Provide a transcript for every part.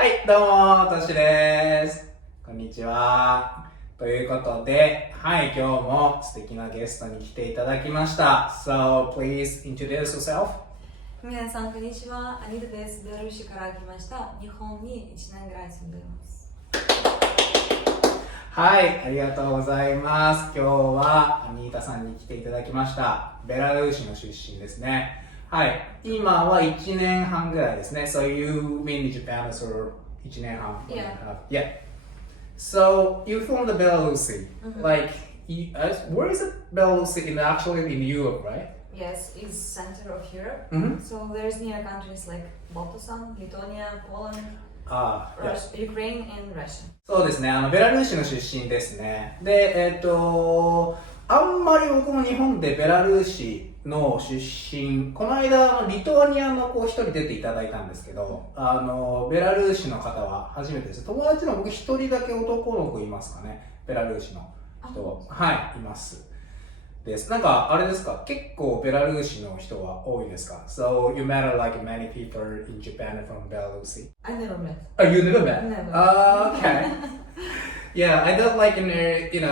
はい、どうも、としです。こんにちは。ということで、はい、今日も素敵なゲストに来ていただきました。So, please introduce yourself. 皆さん、こんにちは。アニタです。ベラルーシから来ました。日本に1年ぐらい住んでいます。はい、ありがとうございます。今日はアニータさんに来ていただきました。ベラルーシの出身ですね。はい、今は1年半ぐらいですね。So, you've been in Japan for 1年半? Yeah. So, you're from the Belarus. Like, where is it Belarus actually in Europe, right? Yes, it's center of Europe. Mm-hmm. So there's near countries like Baltistan, Lithuania, Poland, Yeah. Ukraine, and Russia. そうですね、ベラルーシの出身ですね。で、あんまり僕も日本でベラルーシの出身、この間、リトアニアの子一人出ていただいたんですけど、ベラルーシの方は初めてです。友達の僕一人だけ男の子いますかね、ベラルーシの人。はい、います。です。なんか、あれですか、結構ベラルーシの人は多いですか？ So, you met like many people in Japan from Belarus? I never met. Oh, you never met? Never. Okay. Yeah, I don't like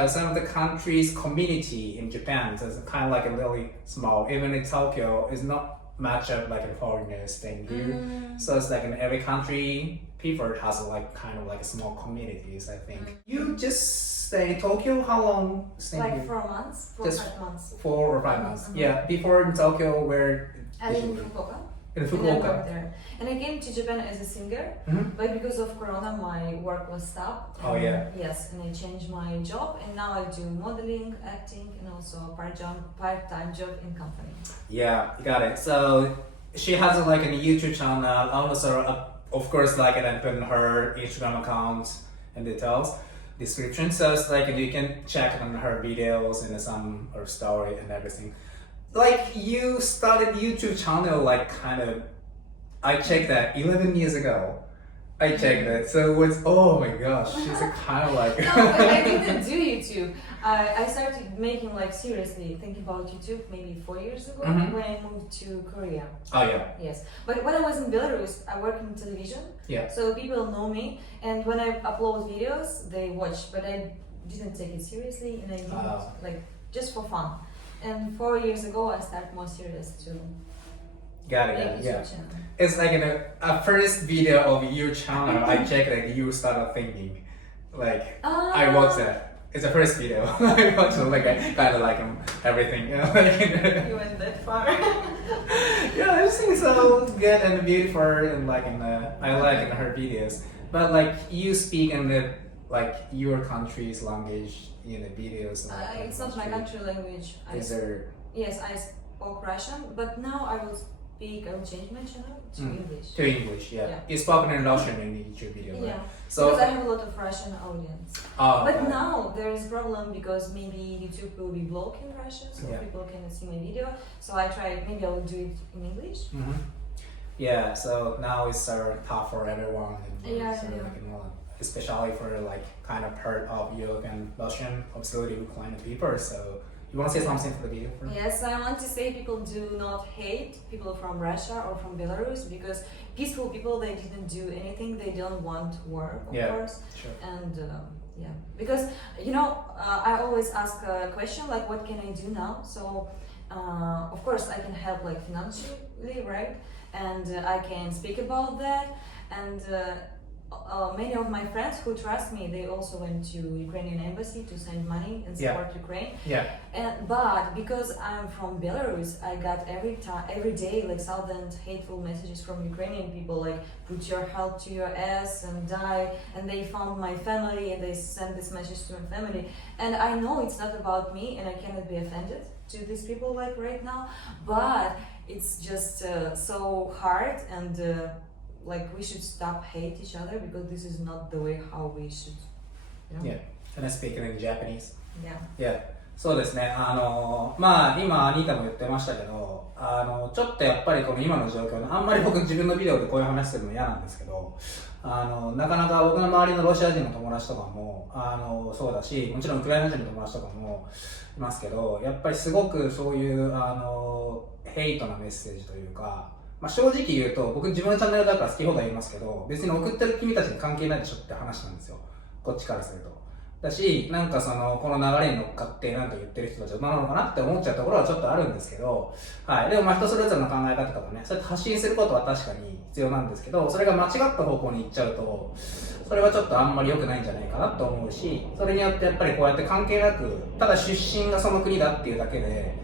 some of the countries' community in Japan. So it's kind of like a really small. Even in Tokyo, it's not much of like a foreigners staying here. So it's like in every country, people has like kind of like small communities. I think. You just stay in Tokyo. How long staying Like here? 4 months, 4 Just 5 months. 4 or 5 months. Yeah. Before in Tokyo, where I did live in you live? Fukuoka. In And I worked Fukuoka. there. And I came to Japan as a singer, but because of Corona, my work was stopped. Oh, yeah. Yes, and I changed my job, and now I do modeling, acting, and also a part-time job in company. Yeah, got it. So she has like a YouTube channel, also of course like and put in her Instagram account and details description. So it's like you can check on her videos and some her story and everything. Like you started YouTube channel like kind of I checked that 11 years ago. I checked it. So it's oh my gosh, she's a kind of like No, but I didn't do YouTube. I started making like seriously thinking about YouTube maybe 4 years ago when I moved to Korea. Oh yeah. Yes, but when I was in Belarus, I worked in television. Yeah. So people know me, and when I upload videos, they watch. But I didn't take it seriously, and I did it like just for fun. And 4 years ago, I started more serious to Got make it. YouTube Yeah. channel. It's like a first video of your channel. I checked like you started thinking, like I watched that. It's the first video. I watched like kind of like everything. You went that far. Yeah, I just think so good and beautiful and like I like in her videos. But like you speak in the like your country's language in the videos. Like, It's not my country language. Is there? Yes, I spoke Russian, but now I will change my channel to English. To English, yeah. Yeah. You spoken in Russian in each video, right? Yeah, So. because I have a lot of Russian audience. Oh, But okay. now there is problem because maybe YouTube will be blocked in Russia, so Yeah. people cannot see my video. So I tried, maybe I will do it in English. Yeah, so now it's tough for everyone, and Yeah, so, yeah. like, especially for like kind of part of European Russian, absolutely kind of people. So you want to say something for the video? Yes, I want to say people do not hate people from Russia or from Belarus because peaceful people, they didn't do anything, they don't want war, of course. Sure. And yeah, because I always ask a question like, what can I do now? So of course I can help like financially, right? And I can speak about that. And many of my friends who trust me, they also went to Ukrainian embassy to send money and support Ukraine. Yeah. But because I'm from Belarus, I got every day like thousand hateful messages from Ukrainian people like put your help to your ass and die, and they found my family and they sent this message to my family. And I know it's not about me and I cannot be offended to these people like right now, but it's just so hard and like we should stop hate each other because this is not the way how we should, Yeah. Can I speak in Japanese? Yeah. Yeah. そうですね。まあ今アニータも言ってましたけど、ちょっとやっぱりこの今の状況のあんまり僕自分のビデオでこういう話するの嫌なんですけど、なかなか僕の周りのロシア人の友達とかもそうだし、もちろんウクライナ人の友達とかもいますけど、やっぱりすごくそういうヘイトなメッセージというか。まあ、正直言うと、僕自分のチャンネルだから好き放題言いますけど、別に送ってる君たちに関係ないでしょって話なんですよ。こっちからすると。だし、なんかこの流れに乗っかってなんか言ってる人たちはどうなのかなって思っちゃうところはちょっとあるんですけど、はい。でもまあ人それぞれの考え方とかね、そうやって発信することは確かに必要なんですけど、それが間違った方向に行っちゃうと、それはちょっとあんまり良くないんじゃないかなと思うし、それによってやっぱりこうやって関係なく、ただ出身がその国だっていうだけで、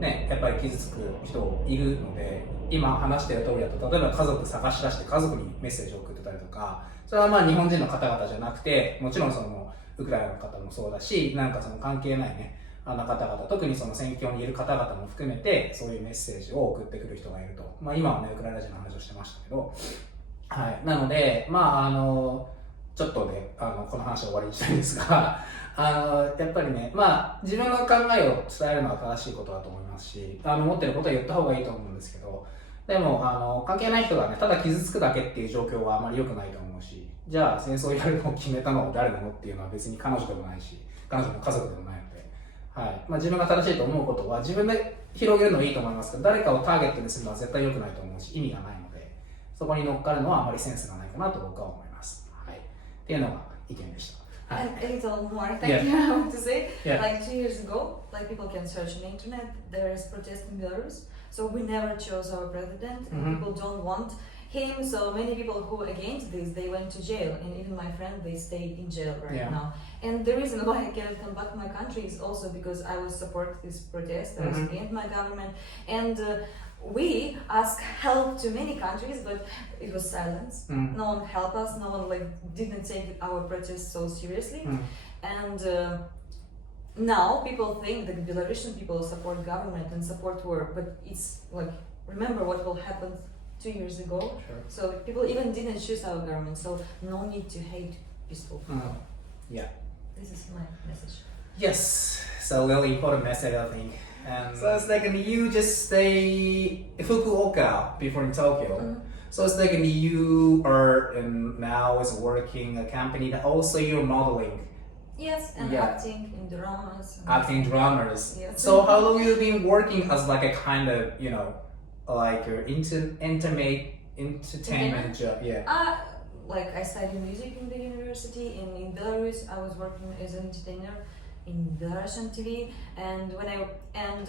ね、やっぱり傷つく人いるので、今話している通りだと、例えば家族探し出して家族にメッセージを送ってたりとか、それはまあ日本人の方々じゃなくて、もちろんウクライナの方もそうだし、なんか関係ないね、方々、特に戦況にいる方々も含めて、そういうメッセージを送ってくる人がいると。まあ今はね、ウクライナ人の話をしてましたけど、はい。なので、まあちょっとね、この話は終わりにしたいんですが、やっぱりね、まあ自分の考えを伝えるのは正しいことだと思いますし、思ってることは言った方がいいと思うんですけど、でも、関係ない人がね、ただ傷つくだけっていう状況はあまり良くないと思うし、じゃあ戦争をやるのを決めたのは誰なのっていうのは別に彼女でもないし、彼女の家族でもないので、はい。まあ自分が正しいと思うことは自分で広げるのはいいと思いますけど、誰かをターゲットにするのは絶対良くないと思うし、意味がないので、そこに乗っかるのはあまりセンスがないかなと僕は思います。はい。っていうのが意見でした。And a little more, thank you, I want to say. Like 2 years ago, like people can search on the internet, there is protest in Belarus. So we never chose our president, and people don't want him. So many people who are against this, they went to jail, and even my friend, they stayed in jail right now. And the reason why I cannot come back to my country is also because I will support this protest. I was against my government, and we asked help to many countries, but it was silence. No one helped us. No one didn't take our protest so seriously, and. Now people think that Belarusian people support government and support war, but it's remember what will happen 2 years ago. Sure. So people even didn't choose our government. So no need to hate peaceful people. Yeah. This is my message. Yes, so really important message I think. And so it's you just stay Fukuoka before in Tokyo. So it's you are now is working a company that also you're modeling. Yes, and acting in dramas. Acting dramas. Yes. So how long you been working as a kind of, like your entertainment job? Yeah. I studied music in the university, and in Belarus I was working as an entertainer in Belarusian TV, and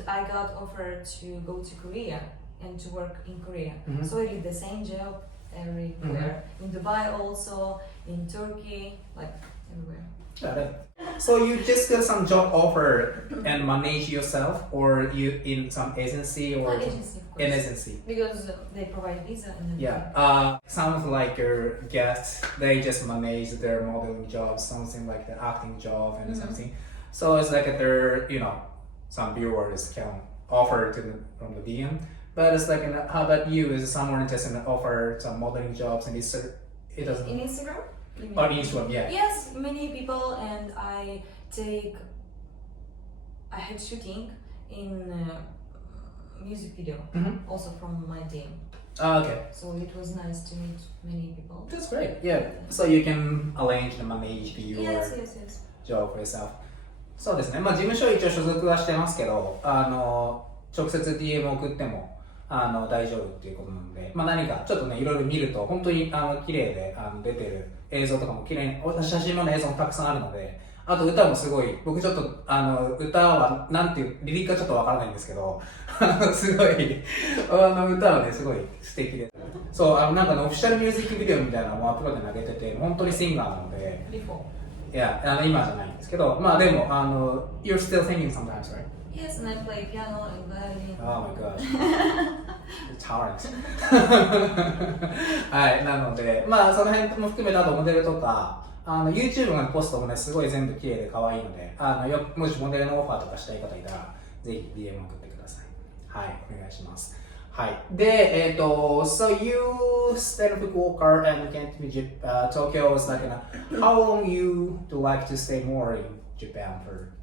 I got offered to go to Korea and to work in Korea. So I did the same job everywhere. In Dubai also, in Turkey, everywhere. Got it. So you just got some job offer and manage yourself, or you in some agency or agency, of course. An agency? Because they provide visa and everything. Yeah. Sounds like your guests, they just manage their modeling job, something like the acting job and something. So it's they're some viewers can offer from the DM, but it's how about you? Is someone interested in offer some modeling jobs and it doesn't? In Instagram? On Instagram, yeah. Yes, many people, and I had shooting in music video, also from my team. Okay. So it was nice to meet many people. That's great. Yeah. So you can arrange and manage your Yes. job for yourself. そうですね。まあ事務所一応所属はしてますけど、直接 DM 送っても大丈夫っていうことなので、まあ何かちょっとねいろいろ見ると本当に綺麗で出てる映像とかも綺麗に写真の映像もたくさんあるので、あと歌もすごい僕ちょっと歌はなんていうリリックはちょっとわからないんですけど、すごい歌はねすごい素敵で、そうなんかオフィシャルミュージックビデオみたいなのもアップロードで投げてて本当にシンガーなので。いや今じゃないんですけど、まあでもyou're still singing sometimes, right? Yes, and I play piano and violin. Oh my gosh. Talent. はい、なので、まあその辺も含めてあとモデルとか、YouTube のポストもね、すごい全部綺麗で可愛いので、もしモデルのオファーとかしたい方いたら、ぜひ DM 送ってください。はい、お願いします。はい。で、so you stay in Fukuoka and came to Tokyo is how long you do like to stay more in Japan for?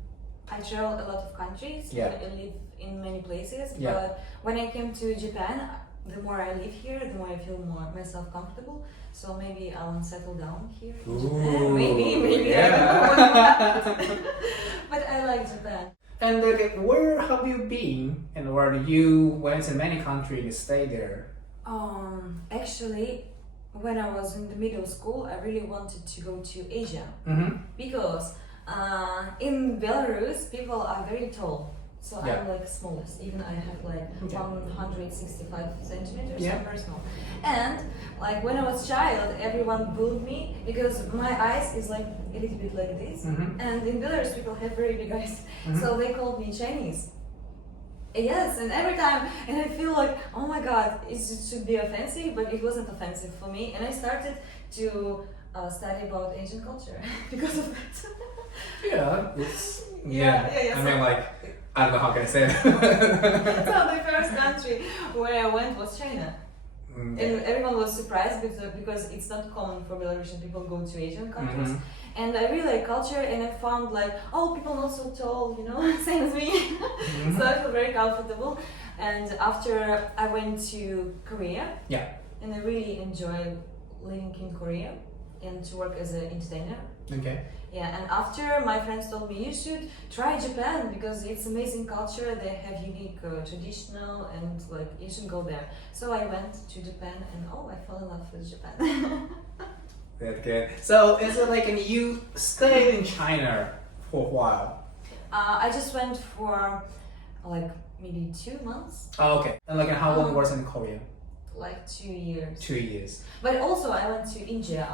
I travel a lot of countries. Yeah. I live in many places. Yeah. But when I came to Japan, the more I live here, the more I feel myself comfortable. So maybe I won't settle down here. In Japan. Maybe. Yeah. I don't know. But I like Japan. And where have you been? And where you went to many countries to stay there? Actually, when I was in the middle school, I really wanted to go to Asia Mm-hmm. because in Belarus people are very tall. So Yeah. I'm like smallest. Even I have like Okay. 165 centimeters. Yeah. I'm very small. And like when I was child, everyone bullied me because my eyes is like a little bit like this. Mm-hmm. And in Belarus, people have very big eyes, Mhm. so they called me Chinese. Yes, and every time, and I feel like, oh my god, it should be offensive, but it wasn't offensive for me. And I started to study about Asian culture because of that. Yeah, it's Yeah. I mean, like, I don't know how can I say it. So the first country where I went was China. Mm. And everyone was surprised because it's not common for Belarusian people go to Asian countries. Mhm. And I really like culture, and I found like, oh, people not so tall, you know, same as me. Mhm. So I feel very comfortable. And after I went to Korea, Yeah. and I really enjoyed living in Korea and to work as an entertainer. Okay. Yeah, and after my friends told me you should try Japan because it's amazing culture. They have unique traditional and like you should go there. So I went to Japan and I fell in love with Japan. That's good. So is it like, and you stayed in China for a while? I just went for like maybe 2 months, Oh, okay. And like, how long was in Korea? like 2 years. 2 years. But also I went to India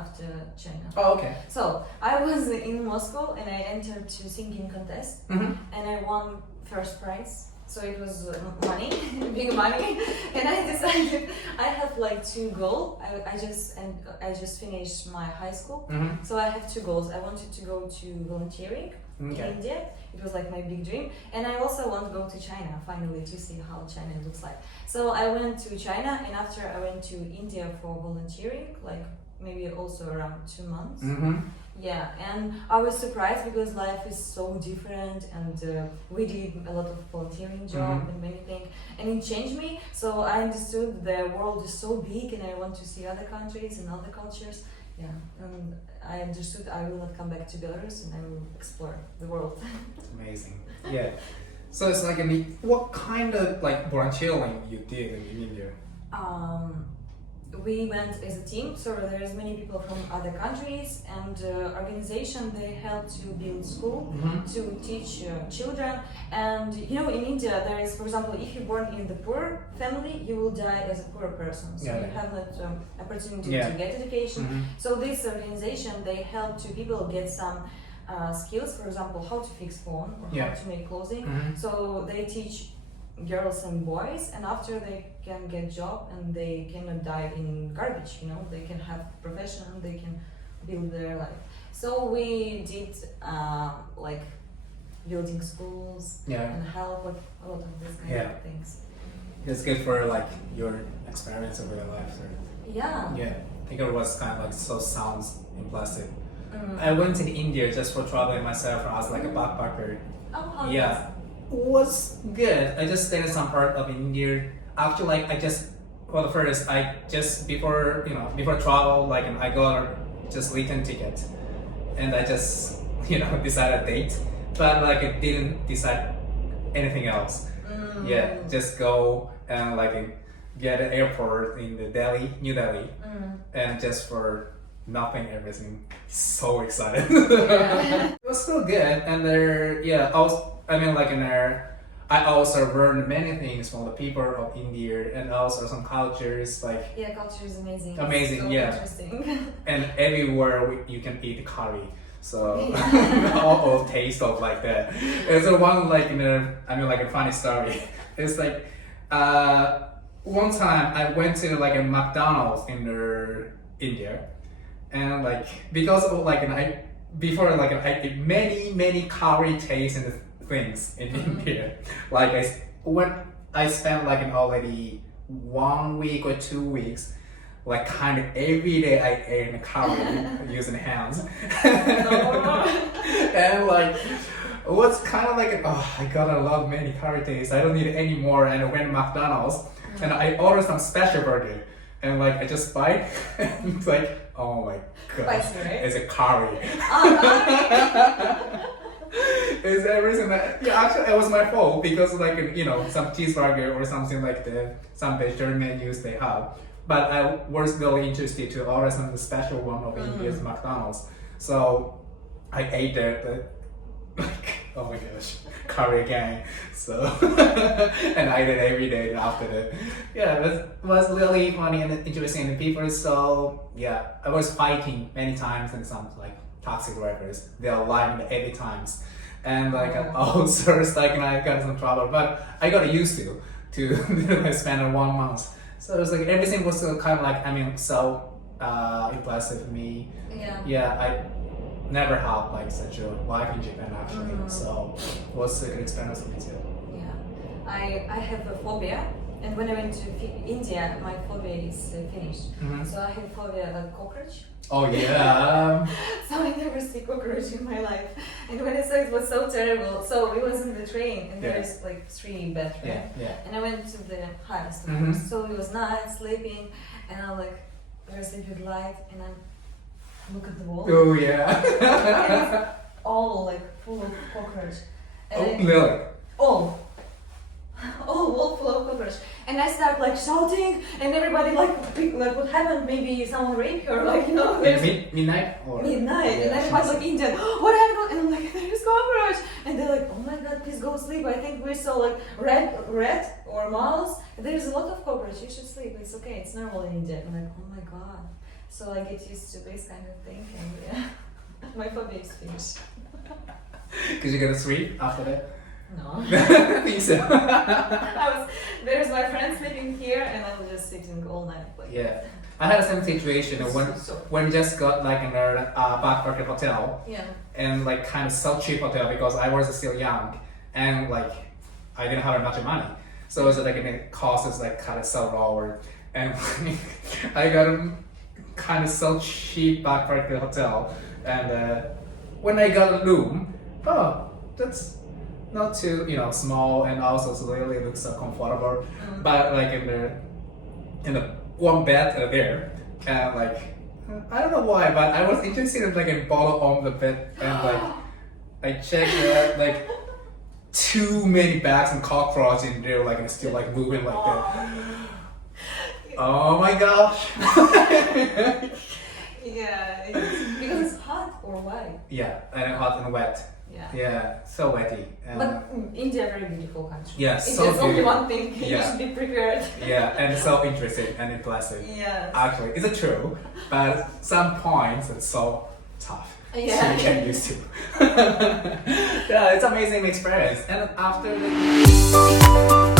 after China. Oh, okay. So I was in Moscow and I entered to singing contest Mm-hmm. and I won first prize. So it was money, big money, and I decided I have like 2 goals. I just finished my high school, Mm-hmm. so I have 2 goals. I wanted to go to volunteering in Okay. India. It was like my big dream, and I also want to go to China finally to see how China looks like. So I went to China, and after I went to India for volunteering, like maybe also around 2 months. Mm-hmm. Yeah, and I was surprised because life is so different, and we did a lot of volunteering job Mhm. and many things, and it changed me. So I understood the world is so big, and I want to see other countries and other cultures. Yeah, and I understood I will not come back to Belarus, and I will explore the world. It's amazing. Yeah. So it's like, I mean, what kind of like volunteering you did in India? We went as a team, so there is many people from other countries, and organization they help to build school Mm-hmm. to teach children. And you know, in India there is, for example, if you're born in the poor family, you will die as a poor person, so Yeah. you have not opportunity Yeah. to get education. Mm-hmm. So this organization they help to people get some skills, for example, how to fix phone or Yeah. how to make clothing. Mm-hmm. So they teach girls and boys, and after they can get job and they cannot die in garbage, you know, they can have profession, they can build their life. So we did like building schools Yeah. and help with a lot of these kind Yeah. of things. It's good for like your experience of your life. So. Yeah. Yeah. I think it was kind of like so sounds impressive. Mm. I went to India just for traveling myself as like a backpacker. Oh, how Yeah. nice. Was good. I just stayed in some part of India. Actually, like I just for the first, I just before travel, like I got just return ticket, and I just decided a date, but like I didn't decide anything else. Mm. Yeah, just go and like get an airport in the New Delhi, Mm. and just for nothing, everything. So excited. Yeah. It was still good, and I also learned many things from the people of India and also some cultures like, Yeah, culture is amazing. Amazing, So yeah. Interesting. and everywhere you can eat curry. So all taste of like that. It's one like a funny story. It's like one time I went to like a McDonald's in India, and like because of like I ate many curry taste and things in India. Like when I spent like already 1 week or 2 weeks, like kind of every day I ate curry using hands. And like what's kind of like I got a lot many curry taste. I don't need it anymore. And I went to McDonald's and I ordered some special burger. And like I just bite and it's like, oh my god, Spicy, right? it's a curry. Oh, It's everything that, yeah, actually it was my fault because like, you know, some cheeseburger or something like some vegetarian menus they have. But I was really interested to order some special one of India's McDonald's. So I ate the like, oh my gosh, curry again. So and I did every day after that. Yeah, it was really funny and interesting. And people, so yeah, I was fighting many times and some like taxi drivers. They are lying every times. And like also like I got some trouble, but I got used to spend 1 month. So it was like everything was kind of like, I mean, so impressive for me. Yeah, I never had like such a life in Japan actually. So it was a good experience for me too. Yeah, I have a phobia, and when I went to India, my phobia is finished. So I have phobia of cockroach. Oh yeah. So I never see cockroach in my life, and when I saw it was so terrible. So we was in the train, and there's like 3 beds, right? Yeah. And I went to the highest, so it was nice sleeping, and I'm like, there's a good light, and I look at the wall. Oh yeah. And it's all like full of cockroach. And really? All wall full of cockroach. And I start like shouting, and everybody like what happened? Maybe someone raped her, like, you know. Midnight or midnight, and everybody's like Indian. What happened? And I'm like, there's cockroach. And they're like, oh my god, please go sleep. I think we saw like rat or mouse. There's a lot of cockroach. You should sleep. It's okay. It's normal in India. I'm like, oh my god. So I get used to this kind of thing, and yeah, my phobia is finished. Because you gotta sleep after that? No. I think so. There's my friend sleeping here, and I was just sitting all night. Like, Yeah. I had the same situation when just got like in a backpacker hotel. Yeah. And like kind of so cheap hotel because I was still young and like I didn't have much money. So it was like the cost is like kind of so lower. And I got a kind of so cheap backpacker hotel. And when I got a room, oh, that's not too, you know, small and also it's really looks so comfortable. But like in the one bed there, and like I don't know why, but I was interested in like a bottle on the bed, and like I checked like too many bags and cockroaches in there, like and still like moving like that. Oh my gosh. Yeah, because it's hot or why? Yeah, and hot and wet. Yeah. Yeah, so wetty. But India, very beautiful country. Yeah, It's so just only beautiful. one thing. You Yeah. should be prepared. Yeah, and so interesting and impressive. Yeah. Actually, it's true, but some points it's so tough Yeah. to get used to. Yeah, it's amazing experience. And after the